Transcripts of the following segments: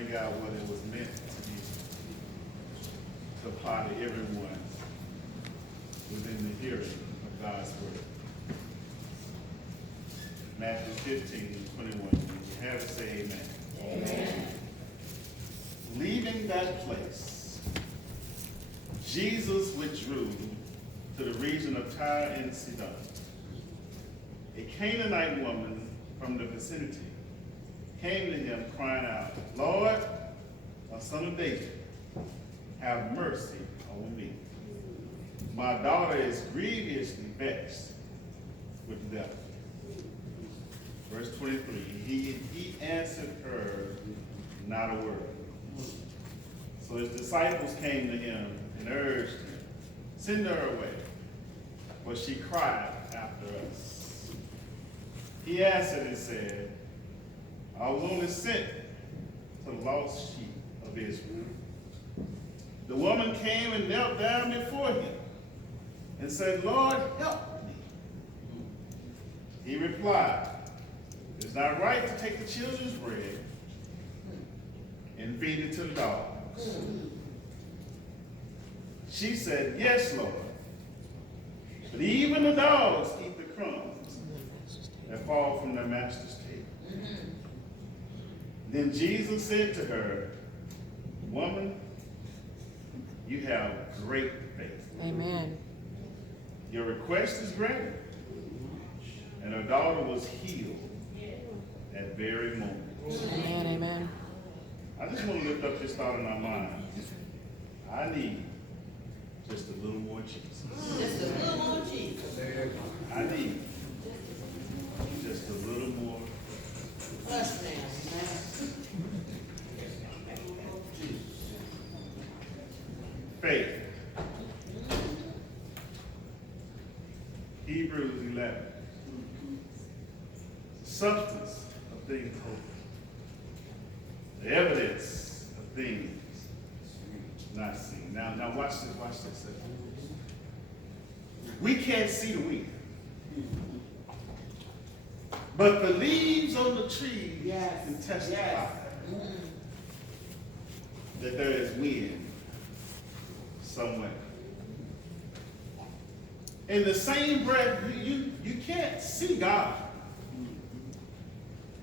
bring out what it was meant to apply to everyone within the hearing of God's word. Matthew 15:21. When you have it, say amen. Amen. Leaving that place, Jesus withdrew to the region of Tyre and Sidon. A Canaanite woman from the vicinity came to him crying out, Lord, a son of David, have mercy on me. My daughter is grievously vexed with the devil. Verse 23, he answered her not a word. So his disciples came to him and urged him, send her away, for she cried after us. He answered and said, I was only sent to the lost sheep of Israel. The woman came and knelt down before him and said, Lord, help me. He replied, it is not right to take the children's bread and feed it to the dogs. She said, yes, Lord, but even the dogs eat the crumbs that fall from their master's table. Then Jesus said to her, woman, you have great faith. Amen. Your request is granted. And her daughter was healed that very moment. Amen. Amen. I just want to lift up this thought in our mind. I need just a little more Jesus. Just a little more Jesus. I need just a little more. Us now. Faith. Hebrews 11. Substance of things hoped. The evidence of things not seen. Now watch this. We can't see the wind. But the leaves on the trees can testify that there is wind somewhere. In the same breath, you can't see God.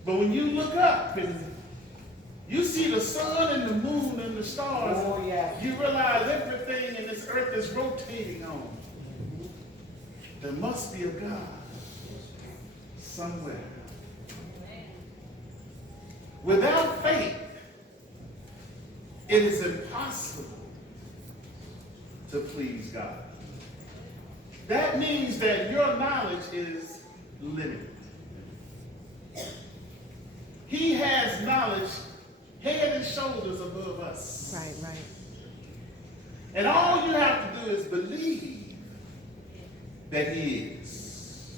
But when you look up and you see the sun and the moon and the stars, you realize everything in this earth is rotating on. There must be a God somewhere. Without faith, it is impossible to please God. That means that your knowledge is limited. He has knowledge head and shoulders above us. Right. And all you have to do is believe that he is.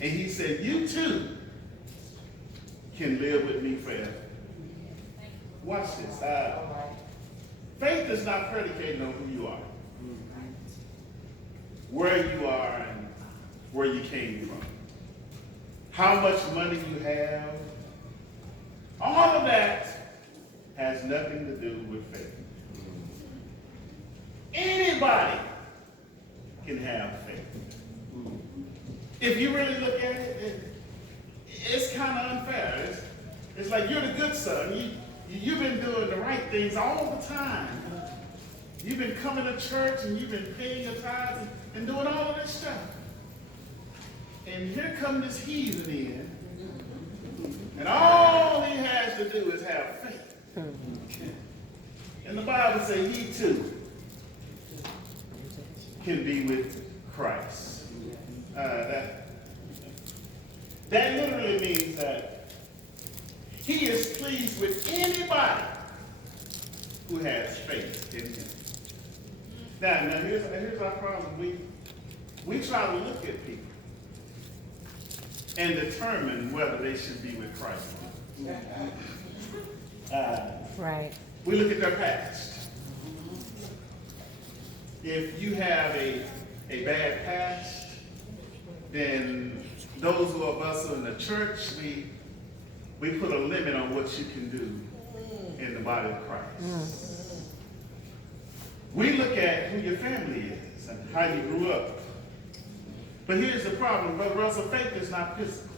And he said, you too can live with me forever. Watch this. Faith is not predicated on who you are, where you are, and where you came from, how much money you have. All of that has nothing to do with faith. Anybody can have faith. If you really look at it, it's kind of unfair. It's like you're the good son. You've been doing the right things all the time. You've been coming to church and you've been paying your tithes and doing all of this stuff. And here comes this heathen in. And all he has to do is have faith. And the Bible says he too can be with Christ. That literally means that he is pleased with anybody who has faith in him. Now here's our problem. We try to look at people and determine whether they should be with Christ. Right. We look at their past. If you have a bad past, then those of us in the church, we put a limit on what you can do body of Christ. We look at who your family is and how you grew up. But here's the problem, Brother Russell, faith is not physical.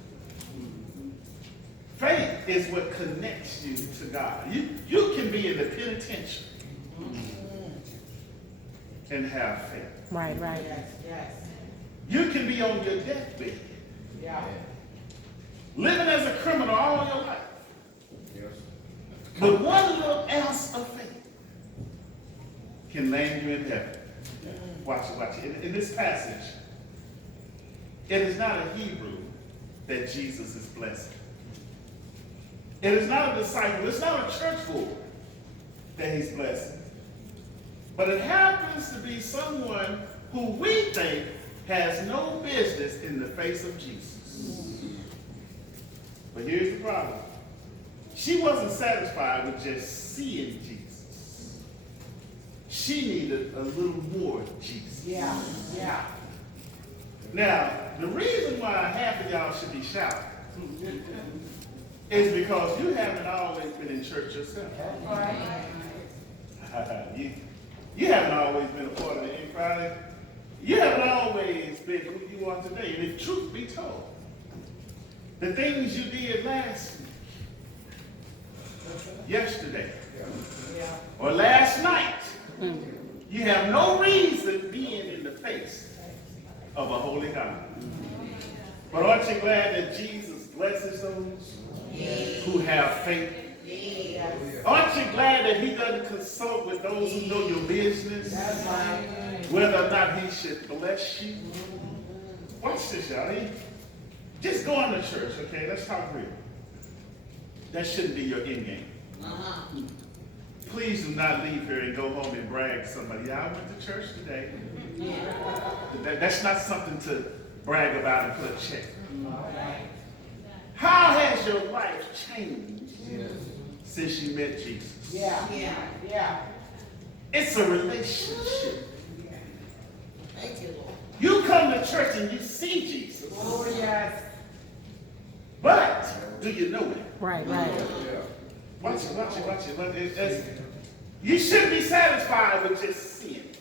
Faith is what connects you to God. You can be in the penitentiary and have faith. Right, right. Yes. You can be on your deathbed, Yeah. living as a criminal all your life. But one little ounce of faith can land you in heaven. Watch it. In this passage, it is not a Hebrew that Jesus is blessing. It is not a disciple. It's not a church boy that he's blessing. But it happens to be someone who we think has no business in the face of Jesus. But here's the problem. She wasn't satisfied with just seeing Jesus. She needed a little more Jesus. Yeah. Now, the reason why half of y'all should be shouting is because you haven't always been in church yourself. You haven't always been a part of the in-crowd. You haven't always been who you are today. And if truth be told, the things you did last week, yesterday, or last night, you have no reason being in the face of a holy God. But aren't you glad that Jesus blesses those who have faith? Aren't you glad that he doesn't consult with those who know your business, whether or not he should bless you? Watch this, y'all. Just going to church, okay? Let's talk real. That shouldn't be your end game. Please do not leave here and go home and brag to somebody. Yeah, I went to church today. That's not something to brag about and put a check. How has your life changed since you met Jesus? Yeah. It's a relationship. Thank you, Lord. You come to church and you see Jesus. Oh, yes. But do you know him? Right, right. Watch it. You shouldn't be satisfied with just seeing.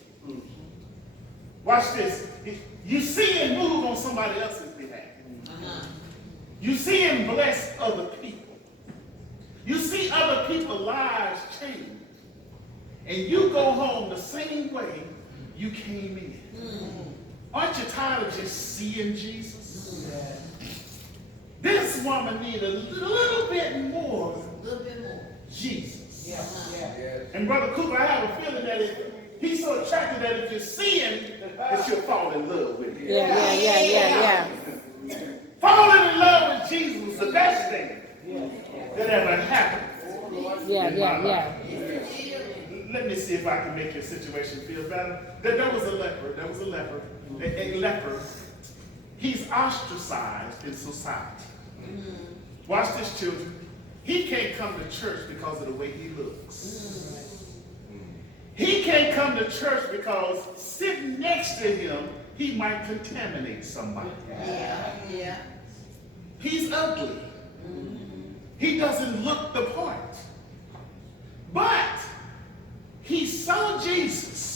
Watch this. You see him move on somebody else's behalf. You see him bless other people. You see other people's lives change. And you go home the same way you came in. Aren't you tired of just seeing Jesus? This woman needed a little bit more Jesus. And Brother Cooper, I have a feeling that he's so attractive that if you see him, that you'll fall in love with him. Yeah. Falling in love with Jesus was the best thing that ever happened. Yeah. Let me see if I can make your situation feel better. There was a leper. A leper. He's ostracized in society. Watch this, children. He can't come to church because of the way he looks. He can't come to church because sitting next to him, he might contaminate somebody. Yeah. He's ugly. He doesn't look the part. But he saw Jesus.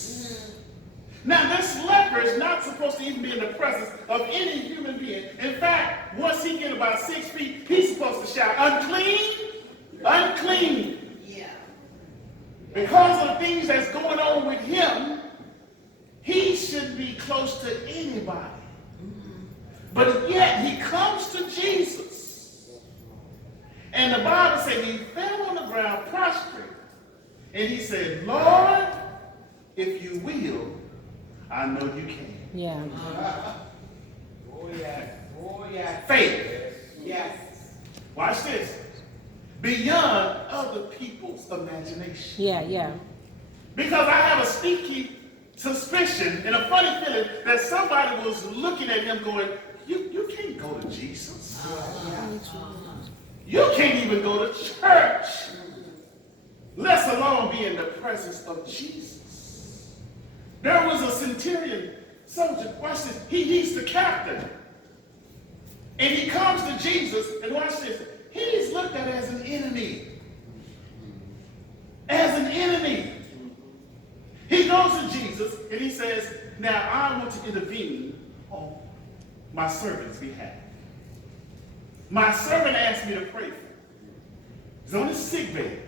Now, this leper is not supposed to even be in the presence of any human being. In fact, once he gets about 6 feet, he's supposed to shout, "Unclean, unclean." Yeah. Because of the things that's going on with him, he shouldn't be close to anybody. But yet, he comes to Jesus. And the Bible said he fell on the ground prostrate. And he said, "Lord, if you will, I know you can." Yeah. Oh, yeah. Faith. Yes. Watch this. Beyond other people's imagination. Yeah. Because I have a sneaky suspicion and a funny feeling that somebody was looking at him going, you can't go to Jesus. You can't even go to church, let alone be in the presence of Jesus. There was a centurion soldier, watch this, he's the captain. And he comes to Jesus, and watch this, he's looked at as an enemy. Jesus, and he says, now I want to intervene on my servant's behalf. My servant asked me to pray for him. He's on his sick bed.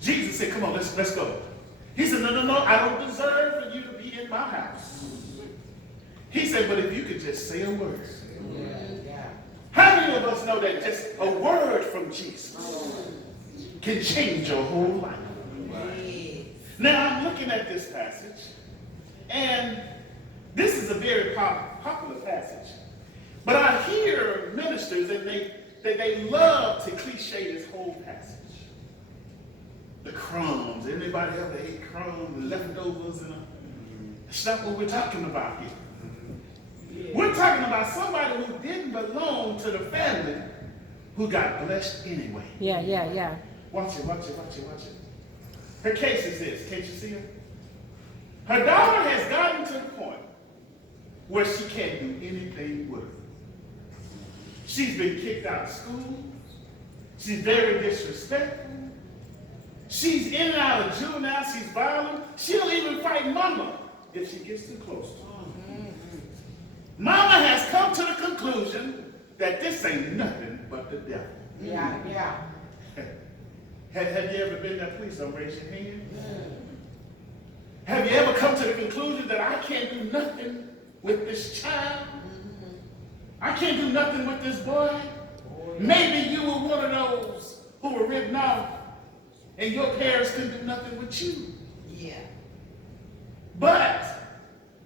Jesus said, come on, let's go. He said, no, I don't deserve for you to be in my house. He said, but if you could just say a word. How many of us know that just a word from Jesus can change your whole life? Now, I'm looking at this passage, and this is a very popular passage. But I hear ministers, and they love to cliche this whole passage. The crumbs. Anybody ever ate crumbs and leftovers? That's not what we're talking about here. We're talking about somebody who didn't belong to the family who got blessed anyway. Yeah. Watch it. Her case is this. Can't you see her? Her daughter has gotten to the point where she can't do anything with her. She's been kicked out of school. She's very disrespectful. She's in and out of juvenile. She's violent. She'll even fight mama if she gets too close to her. Mama has come to the conclusion that this ain't nothing but the devil. Yeah. Have you ever been there? Please don't raise your hand. Have you ever come to the conclusion that I can't do nothing with this child? I can't do nothing with this boy? Maybe you were one of those who were written off and your parents couldn't do nothing with you. Yeah. But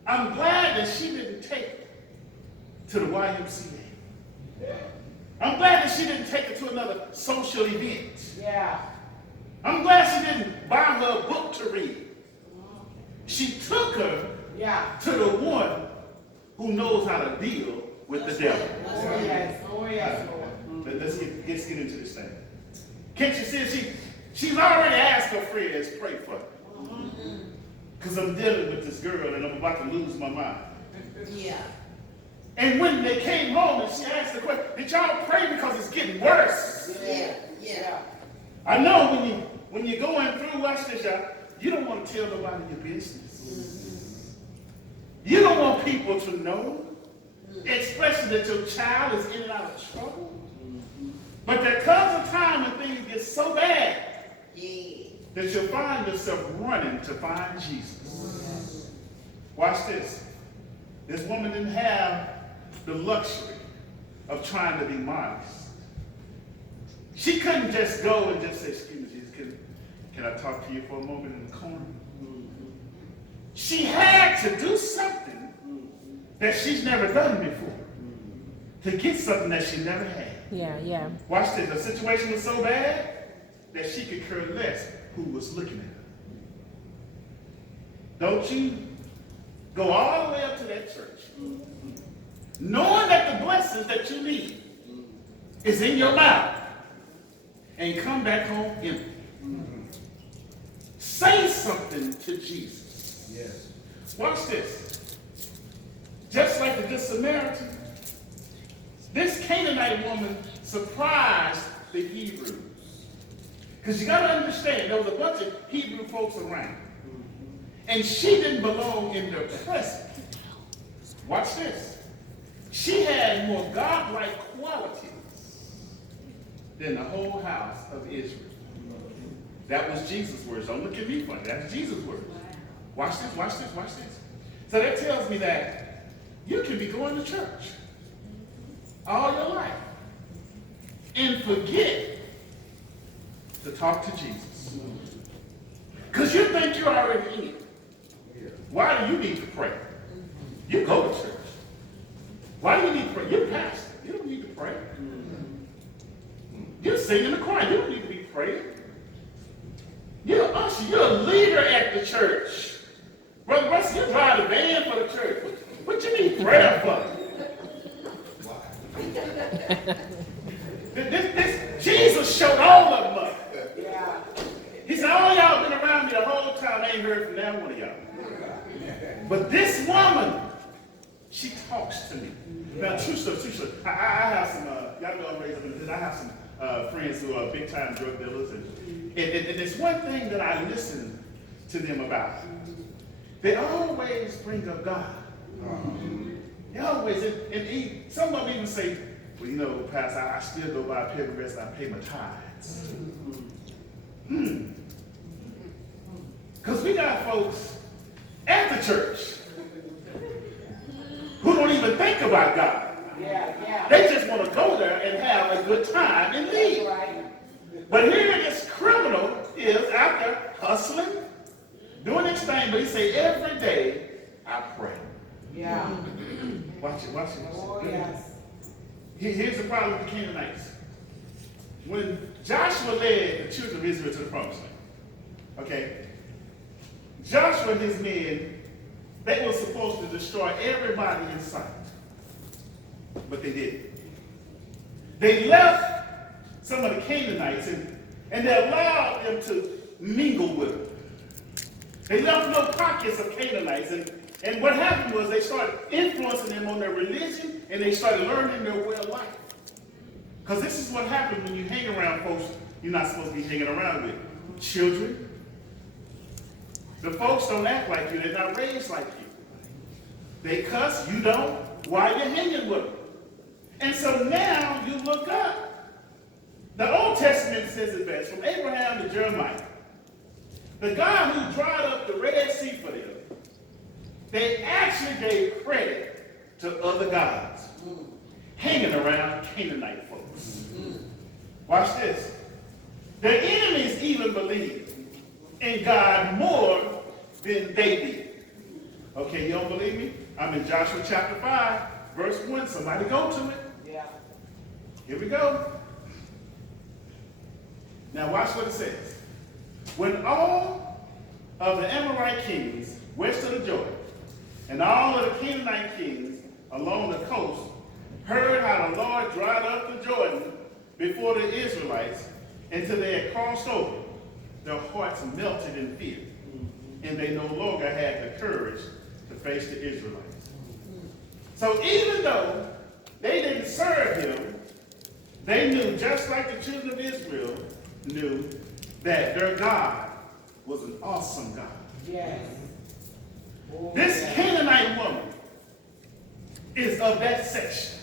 I'm glad that she didn't take it to the YMCA. I'm glad that she didn't take it to another social event. Yeah. I'm glad she didn't buy her a book to read. She took her to the one who knows how to deal with the devil. Oh yes, Lord. Let's get into this thing. Can't you see? She's already asked her friends to pray for her. Because I'm dealing with this girl and I'm about to lose my mind. Yeah. And when they came home and she asked the question, did y'all pray because it's getting worse? Yeah. I know when you're going through, watch this, y'all, you don't want to tell nobody your business. You don't want people to know, especially that your child is in and out of trouble. But there comes a time when things get so bad that you'll find yourself running to find Jesus. Watch this. This woman didn't have the luxury of trying to be modest. She couldn't just go and just say, excuse me, Jesus, can I talk to you for a moment in the corner? She had to do something that she's never done before to get something that she never had. Yeah. Watch this. The situation was so bad that she could care less who was looking at her. Don't you go all the way up to that church, knowing that the blessings that you need is in your mouth, and come back home empty. Say something to Jesus. Yes. Watch this. Just like the Good Samaritan, this Canaanite woman surprised the Hebrews. Because you got to understand, there was a bunch of Hebrew folks around. And she didn't belong in their presence. Watch this. She had more godlike qualities than the whole house of Israel. That was Jesus' words. Don't look at me funny. That's Jesus' words. Watch this. So that tells me that you can be going to church all your life and forget to talk to Jesus. Because you think you're already in. Why do you need to pray? You go to church. Why do you need to pray? You're a pastor. You don't need to pray. You're singing the choir. You don't need to be praying. You're an usher. You're a leader at the church. Brother Russell, you drive the van for the church. What you need prayer for? Jesus showed all of them up. Yeah. He said, all y'all been around me the whole time. I ain't heard from now one of y'all. But this woman, she talks to me. Now, true stuff. I have some, y'all know I'm raised up in this. I have some friends who are big time drug dealers. And it's one thing that I listen to them about. they always bring up God. They always, some of them even say, well, you know, Pastor, I still go by pay rest, I pay my tithes. Because we got folks at the church who don't even think about God. They just want to go there and have a good time and leave. But here this criminal is out there hustling, doing his thing, but he say, every day I pray. Watch it. Here's the problem with the Canaanites. When Joshua led the children of Israel to the promised land, okay, Joshua and his men, they were supposed to destroy everybody in sight. But they didn't. They left some of the Canaanites and they allowed them to mingle with them. They left no pockets of Canaanites, and what happened was they started influencing them on their religion, and they started learning their way of life. Because this is what happens when you hang around folks you're not supposed to be hanging around with. Children. The folks don't act like you. They're not raised like you. They cuss. You don't. Why are you hanging with them? And so now you look up. The Old Testament says it best, from Abraham to Jeremiah. The God who dried up the Red Sea for them, they actually gave credit to other gods hanging around Canaanite folks. Watch this. Their enemies even believed in God more than they did. Okay, you don't believe me? I'm in Joshua chapter 5, verse 1. Somebody go to it. Here we go. Now watch what it says. When all of the Amorite kings west of the Jordan and all of the Canaanite kings along the coast heard how the Lord dried up the Jordan before the Israelites until they had crossed over, their hearts melted in fear, and they no longer had the courage to face the Israelites. So even though they didn't serve him, they knew, just like the children of Israel knew, that their God was an awesome God. This Canaanite woman is of that section.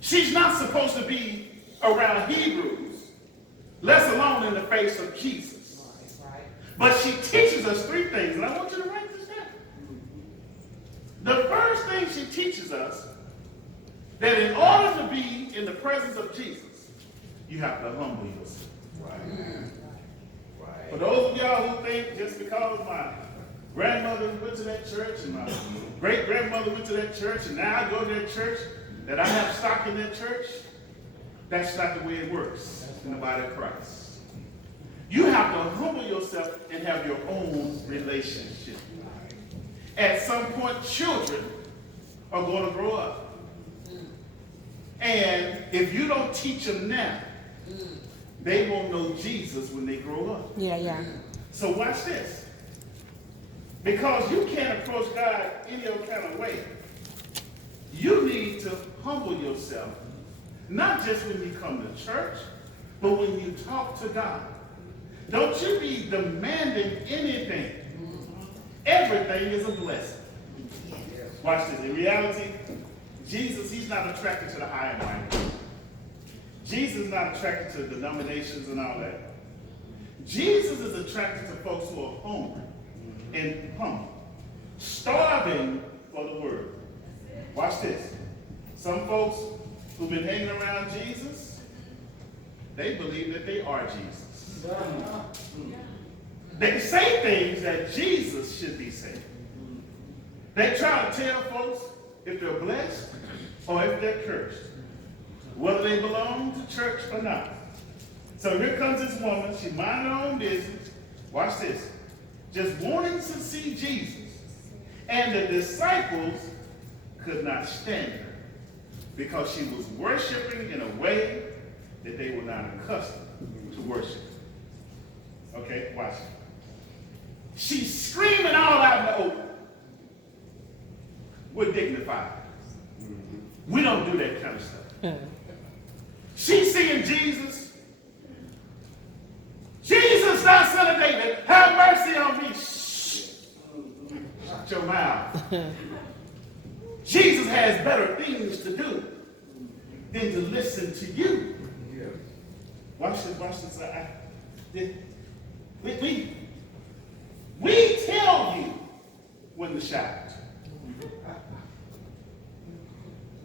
She's not supposed to be around Hebrews, let alone in the face of Jesus. But she teaches us three things, and I want you to write this down. The first thing she teaches us, that in order to be in the presence of Jesus, you have to humble yourself. For those of y'all who think just because my grandmother went to that church and my great-grandmother went to that church and now I go to that church, that I have stock in that church, that's not the way it works in the body of Christ. You have to humble yourself and have your own relationship. At some point, children are going to grow up. And if you don't teach them now, they won't know Jesus when they grow up. So watch this. Because you can't approach God any other kind of way. You need to humble yourself, not just when you come to church, but when you talk to God. Don't you be demanding anything. Everything is a blessing. Watch this. In reality, Jesus, he's not attracted to the high and mighty. Jesus is not attracted to denominations and all that. Jesus is attracted to folks who are hungry and humble, starving for the word. Watch this. Some folks who've been hanging around Jesus, they believe that they are Jesus. They say things that Jesus should be saying. They try to tell folks if they're blessed or if they're cursed, whether they belong to church or not. So here comes this woman. She minding her own business. Watch this. Just wanting to see Jesus. And the disciples could not stand her because she was worshiping in a way that they were not accustomed to worship. Okay, watch it. She's screaming all out in the open. We're dignified. We don't do that kind of stuff. She's seeing Jesus. Jesus, thou son of David, have mercy on me. Shh. Jesus has better things to do than to listen to you. Watch this. We tell you when to shout.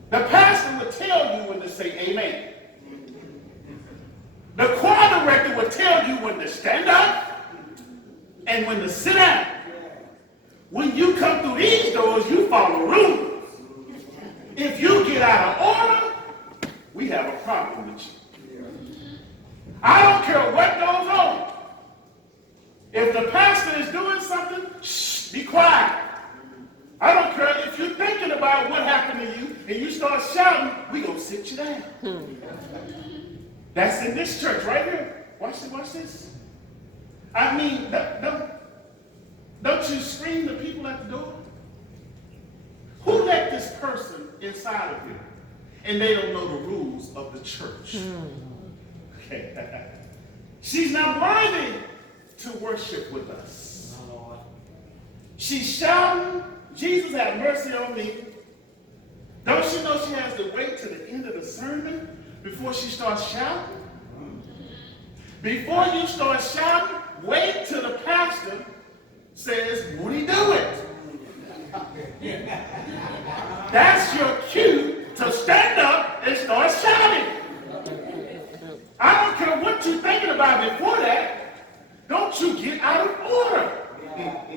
The pastor would tell you when to say amen. The choir director would tell you when to stand up and when to sit down. When you come through these doors, you follow rules. If you get out of order, we have a problem with you. I don't care what goes on. If the pastor is doing something, shh, be quiet. I don't care if you're thinking about what happened to you and you start shouting, we're going to sit you down. That's in this church right here. Watch this. I mean, don't you scream the people at the door? Who let this person inside of here? And they don't know the rules of the church. Okay. She's not worthy to worship with us. She's shouting, Jesus have mercy on me. Don't you know she has to wait to the end of the sermon before she starts shouting? Before you start shouting, wait till the pastor says, "Won't he do it?" That's your cue to stand up and start shouting. I don't care what you're thinking about before that. Don't you get out of order.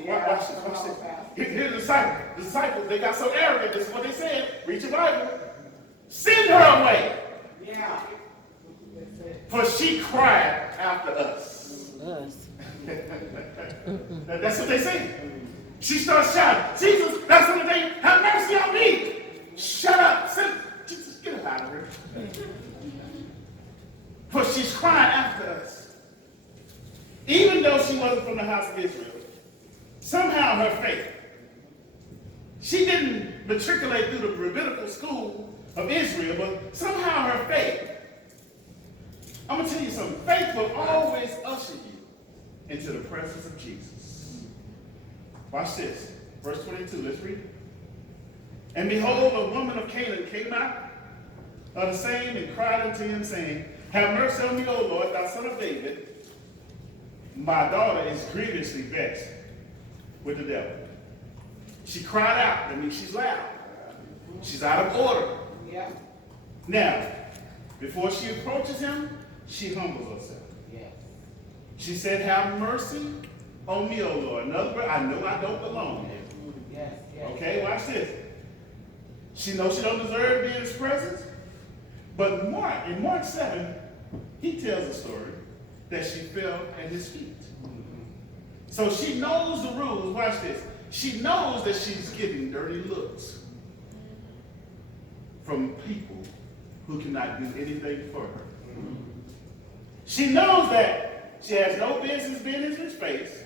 Watch this. Here's the disciples. The disciples, they got so arrogant. This is what they said. Read your Bible. Send her away. Yeah. For she cried after us. That's what they say. She starts shouting, Jesus, that's what they have mercy on me. Shut up. Jesus, get up out of here. For she's crying after us. Even though she wasn't from the house of Israel, somehow her faith, she didn't matriculate through the rabbinical school of Israel, but somehow her faith, I'm going to tell you something, faith will always usher you into the presence of Jesus. Watch this. Verse 22, let's read it. And behold, a woman of Canaan came out of the same and cried unto him, saying, Have mercy on me, O Lord, thou son of David. My daughter is grievously vexed with the devil. She cried out. That means she's loud. She's out of order. Yeah. Now, before she approaches him, she humbles herself. Yeah. She said, Have mercy on me, O Lord. In other words, I know I don't belong here. Yes. Yes. Okay, watch this. She knows she don't deserve to be in his presence. But in Mark 7, he tells a story that she fell at his feet. So she knows the rules. Watch this. She knows that she's getting dirty looks from people who cannot do anything for her. She knows that she has no business being in his face,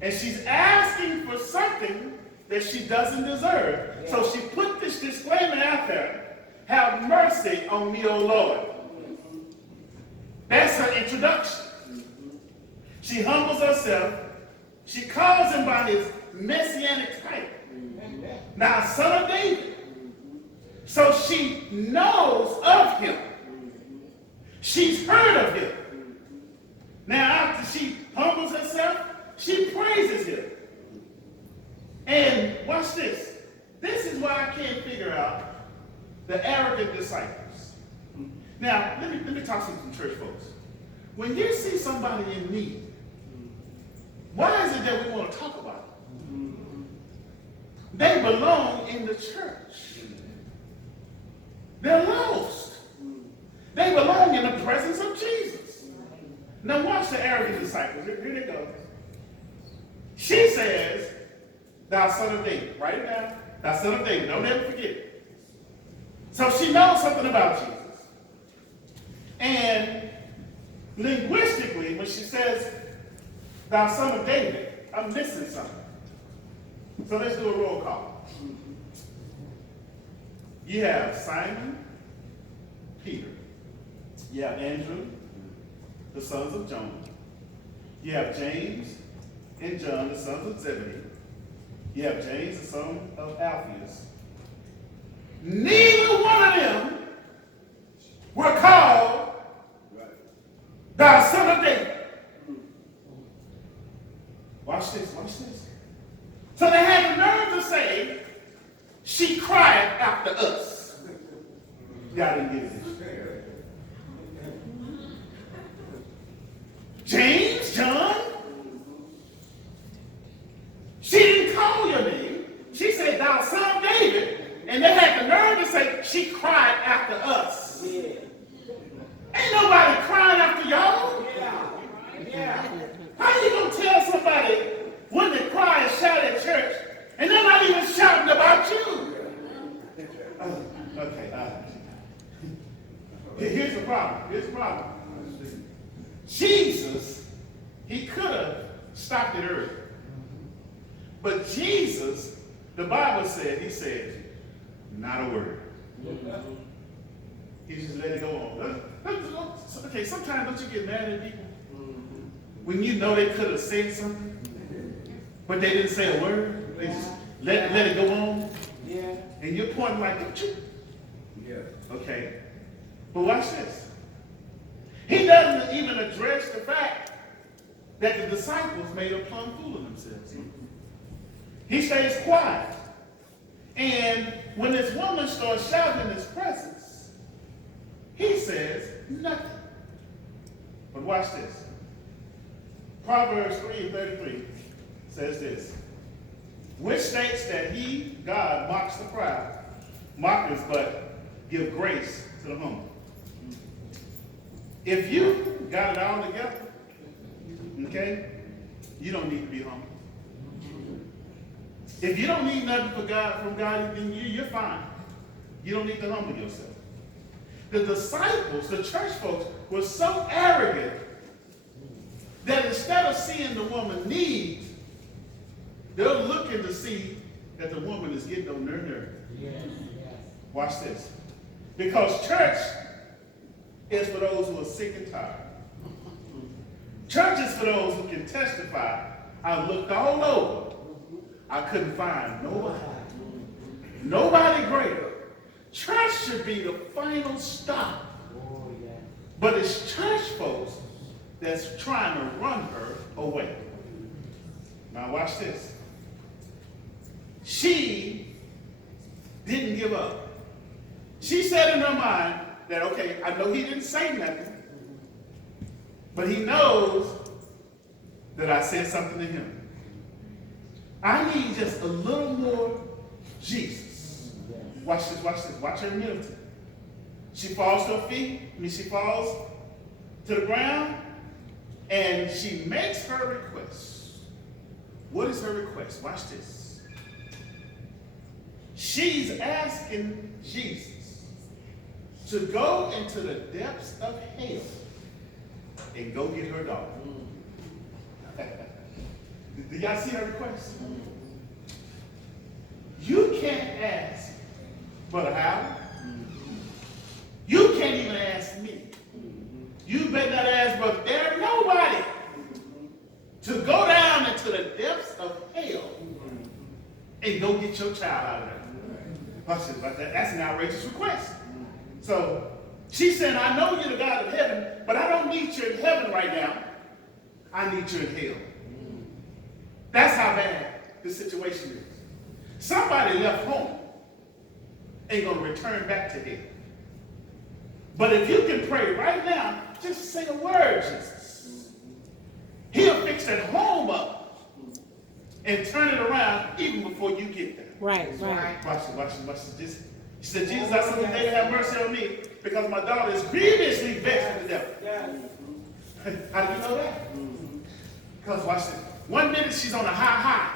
and she's asking for something that she doesn't deserve. Yeah. So she put this disclaimer out there, Have mercy on me, O Lord. That's her introduction. She humbles herself. She calls him by his messianic title. Now, son of David. So she knows of him. She's heard of him. Now, after she humbles herself, she praises him. And watch this. This is why I can't figure out the arrogant disciples. Now, let me talk to some church folks. When you see somebody in need, why is it that we want to talk about them? They belong in the church. They're lost. They belong in the presence of Jesus. Now watch the arrogant disciples. Here they go. She says, Thou son of David. Write it down. Thou son of David. Don't ever forget it. So she knows something about Jesus. And linguistically, when she says, Thou son of David, I'm missing something. So let's do a roll call. You have Simon, Peter. You have Andrew, the sons of Jonah. You have James and John, the sons of Zebedee. You have James, the son of Alphaeus. Neither one of them were called thou son of David. Watch this, watch this. So they had the nerve to say, she cried after us. Y'all didn't get it. James, John, she didn't call your name. She said, thou son of David. And they had the nerve to say, she cried after us. Yeah. Ain't nobody crying after y'all. Yeah. How you going to tell somebody when they cry and shout at church and they're not even shouting about you? Okay. Here's the problem. Here's the problem. Jesus, he could have stopped it early. But Jesus, the Bible said, he said, not a word. He just let it go on. Okay, sometimes don't you get mad at people? When you know they could have said something, but they didn't say a word? They just let it go on? Yeah. And you're pointing like, yeah. Okay. But watch this. He doesn't even address the fact that the disciples made a plumb fool of themselves. He stays quiet. And when this woman starts shouting in his presence, he says nothing. But watch this. Proverbs 3:33 says this, which states that he, God, mocks the proud, mockers, but give grace to the humble. If you got it all together, okay, you don't need to be humble. If you don't need nothing from God, then you're fine. You don't need to humble yourself. The disciples, the church folks, were so arrogant that instead of seeing the woman needs, they're looking to see that the woman is getting on their nerve. Yes. Watch this. Because church is for those who are sick and tired. Church is for those who can testify. I looked all over. I couldn't find nobody greater. Church should be the final stop. But it's church folks that's trying to run her away. Now watch this. She didn't give up. She said in her mind that, okay, I know he didn't say nothing, but he knows that I said something to him. I need just a little more Jesus. Watch this, watch this. Watch her humility. She falls to her feet. She falls to the ground, and she makes her request. What is her request? Watch this. She's asking Jesus to go into the depths of hell and go get her daughter. Do y'all see her request? You can't ask Brother Howard. You can't even ask me. You better not ask Brother Derek, nobody, to go down into the depths of hell and go get your child out of there. Watch this, that's an outrageous request. So she said, I know you're the God of heaven, but I don't need you in heaven right now. I need you in hell. That's how bad the situation is. Somebody left home ain't going to return back to hell. But if you can pray right now, just say a word, Jesus. He'll fix that home up and turn it around even before you get there. Right. Watch this. She said, Jesus, I said, today have mercy on me because my daughter is grievously vexed with the devil. How do you know that? Because watch this. 1 minute she's on a high.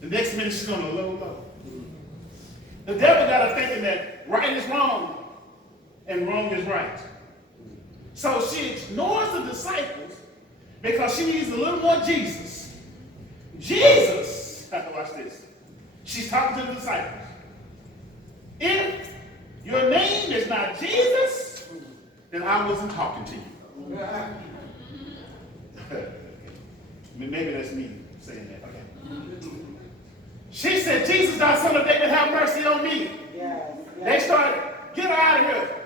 The next minute she's on a low. The devil got her thinking that right is wrong and wrong is right. So she ignores the disciples because she needs a little more Jesus. Jesus, watch this. She's talking to the disciples. If your name is not Jesus, then I wasn't talking to you. Maybe that's me saying that. Okay. She said, Jesus, thou son of David, have mercy on me. Yes. They started, get her out of here.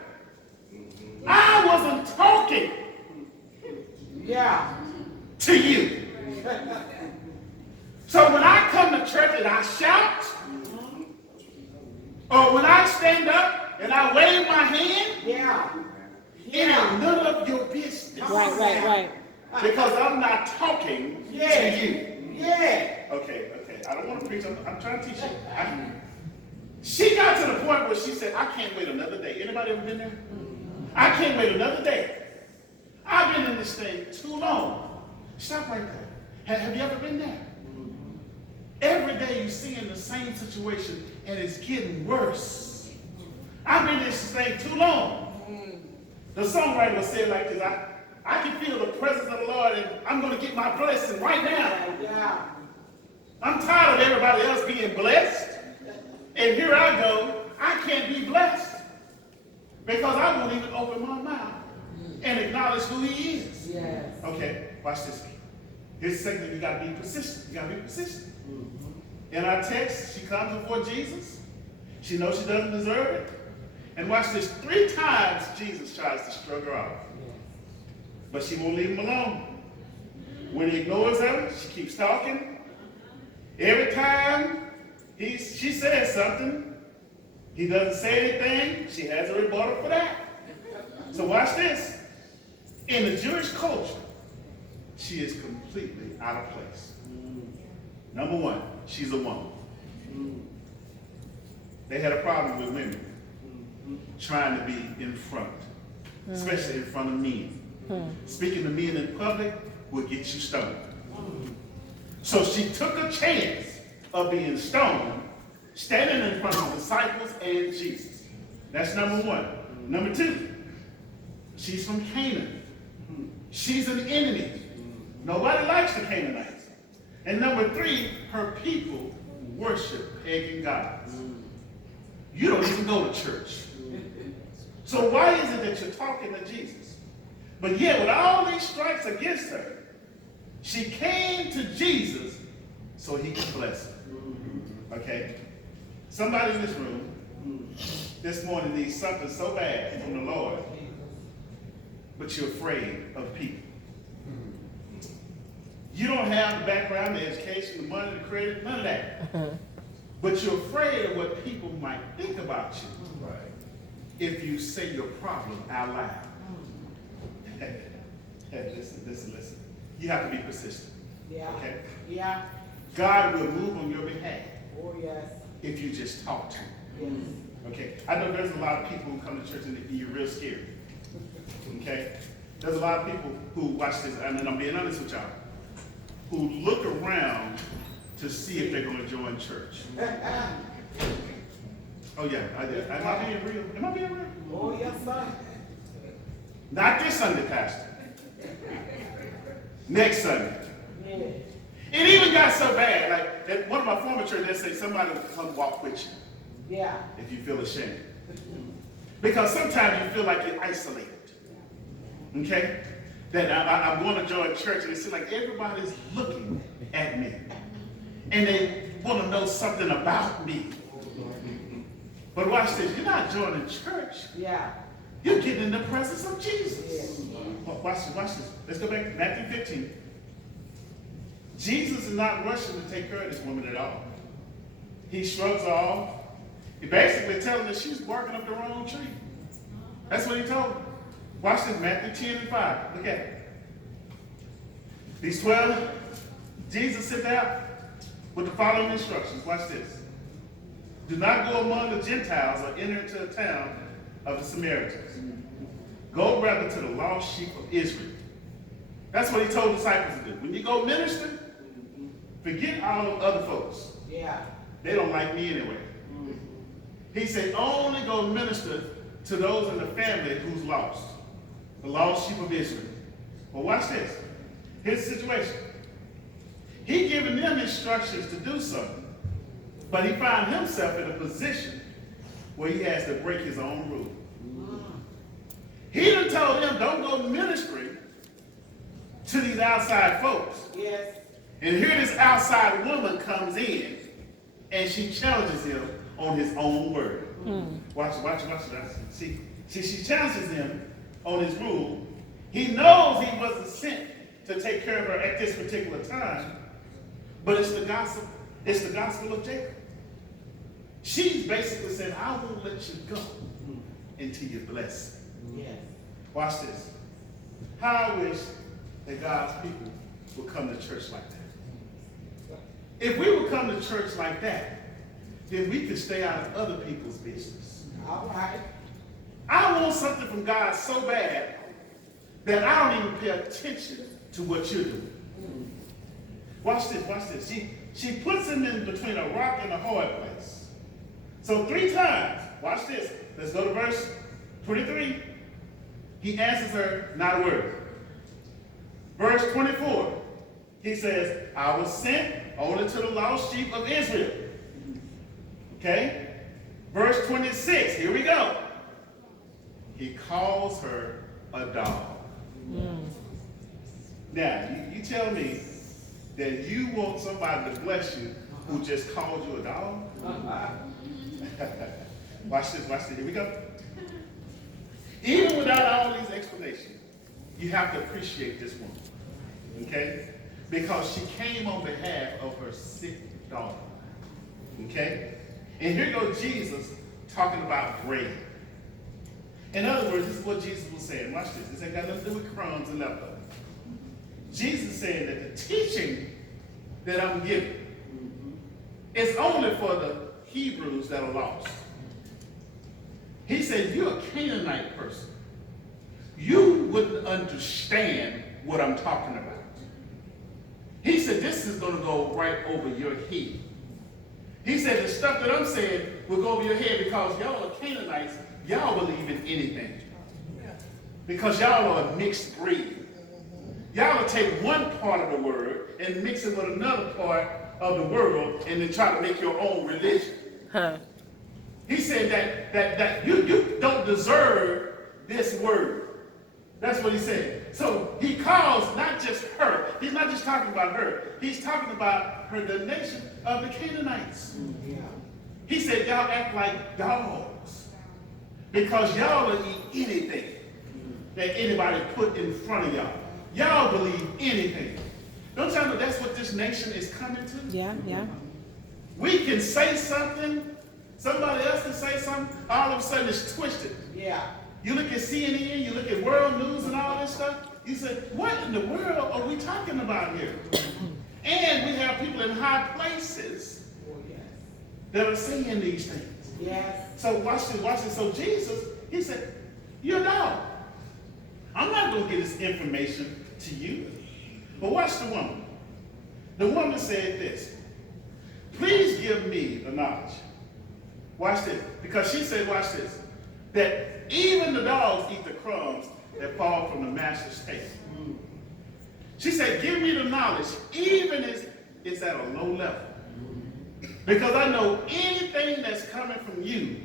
I wasn't talking Yeah. to you. So when I come to church and I shout, or when I stand up and I wave my hand, Yeah. it ain't none of your business. Right. Because I'm not talking to you. Yeah. Okay. I don't want to preach. I'm trying to teach you. She got to the point where she said, I can't wait another day. Anybody ever been there? I can't wait another day. I've been in this thing too long. Stop right there. Have you ever been there? Every day you see in the same situation and it's getting worse. I've been in this thing too long. The songwriter said like this, I can feel the presence of the Lord and I'm going to get my blessing right now. Yeah. I'm tired of everybody else being blessed. And here I go, I can't be blessed. Because I won't even open my mouth and acknowledge who he is. Yes. Okay, watch this. Here's the second thing, you gotta be persistent. You gotta be persistent. In our text, she comes before Jesus. She knows she doesn't deserve it. And watch this, 3 times Jesus tries to shrug her off. But she won't leave him alone. When he ignores her, she keeps talking. Every time she says something, he doesn't say anything, she has a rebuttal for that. So watch this. In the Jewish culture, she is completely out of place. Number one, she's a woman. They had a problem with women trying to be in front, especially in front of men. Speaking to men in public will get you stoned. So she took a chance of being stoned, standing in front of the disciples and Jesus. That's number one. Number 2, she's from Canaan. She's an enemy. Nobody likes the Canaanites. And number 3, her people worship pagan gods. You don't even go to church. So why is it that you're talking to Jesus? But yet with all these strikes against her, she came to Jesus so he could bless her. Okay? Somebody in this room this morning needs something so bad from the Lord, but you're afraid of people. You don't have the background, the education, the money, the credit, none of that. But you're afraid of what people might think about you if you say your problem out loud. Listen. You have to be persistent. Yeah. Okay? Yeah. God will move on your behalf Oh, yes. if you just talk to him. Yes. Okay? I know there's a lot of people who come to church and you're real scared. Okay? There's a lot of people who watch this, and I'm being honest with y'all, who look around to see if they're going to join church. Oh yeah, am I being real? Am I being real? Oh, yes, sir. Not this Sunday, Pastor. Next Sunday. Yeah. It even got so bad, like at one of my former churches, they say somebody will come walk with you Yeah. if you feel ashamed. Because sometimes you feel like you're isolated. Okay? That I'm going to join church and it seems like everybody's looking at me. And they want to know something about me. But watch this, you're not joining church. Yeah. You're getting in the presence of Jesus. Yes. Watch this. Let's go back to Matthew 15. Jesus is not rushing to take care of this woman at all. He shrugs her off. He basically tells her she's barking up the wrong tree. That's what he told her. Watch this, Matthew 10 and 5. Look at it. These 12, Jesus sent out with the following instructions. Watch this. Do not go among the Gentiles or enter into the town of the Samaritans. Go rather to the lost sheep of Israel. That's what he told disciples to do. When you go minister, forget all of other folks. Yeah. They don't like me anyway. He said, only go minister to those in the family who's lost. The lost sheep of Israel. Well, watch this. Here's the situation. He given them instructions to do something, but he found himself in a position where he has to break his own rule. He done told them, don't go ministering to these outside folks. Yes. And here this outside woman comes in and she challenges him on his own word. Mm. Watch. See, she challenges him on his rule. He knows he wasn't sent to take care of her at this particular time, but it's the gospel. It's the gospel of Jacob. She's basically saying, I won't let you go until you're blessed. Yes. Watch this. How I wish that God's people would come to church like that. If we would come to church like that, then we could stay out of other people's business. All right. I want something from God so bad that I don't even pay attention to what you're doing. Watch this. She puts him in between a rock and a hard place. So 3 times, watch this. Let's go to verse 23. He answers her not a word. Verse 24, he says, I was sent only to the lost sheep of Israel. Okay? Verse 26, here we go. He calls her a dog. Mm. Now, you tell me that you want somebody to bless you who just called you a dog? Watch this, here we go. Even without all these explanations, you have to appreciate this woman, okay? Because she came on behalf of her sick daughter, okay? And here goes Jesus talking about bread. In other words, this is what Jesus was saying. Watch this. This ain't got nothing to do with crumbs and leftovers. Jesus said that the teaching that I'm giving is only for the Hebrews that are lost. He said, you're a Canaanite person. You wouldn't understand what I'm talking about. He said, this is going to go right over your head. He said, the stuff that I'm saying will go over your head because y'all are Canaanites. Y'all believe in anything. Because y'all are a mixed breed. Y'all will take one part of the word and mix it with another part of the world and then try to make your own religion. Huh. He said that you don't deserve this word. That's what he said. So he calls not just her. He's not just talking about her. He's talking about her, the nation of the Canaanites. Yeah. He said y'all act like dogs because y'all will eat anything that anybody put in front of y'all. Y'all believe anything. Don't y'all know that's what this nation is coming to? Yeah. We can say something, somebody else can say something, all of a sudden it's twisted. Yeah. You look at CNN, you look at world news and all this stuff, you say, what in the world are we talking about here? And we have people in high places Oh, yes. that are saying these things. Yes. So watch this. So Jesus, he said, you're a dog. I'm not going to give this information to you. But watch the woman. The woman said this, please give me the knowledge. Watch this. Because she said, watch this, that even the dogs eat the crumbs that fall from the master's table. She said, give me the knowledge, even if it's at a low level. Because I know anything that's coming from you,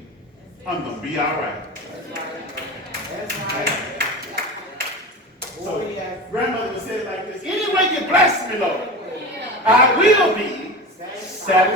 I'm going to be all right. That's right. So, Oh, yes. grandmother would say it like this, any way you bless me, Lord, I will be satisfied.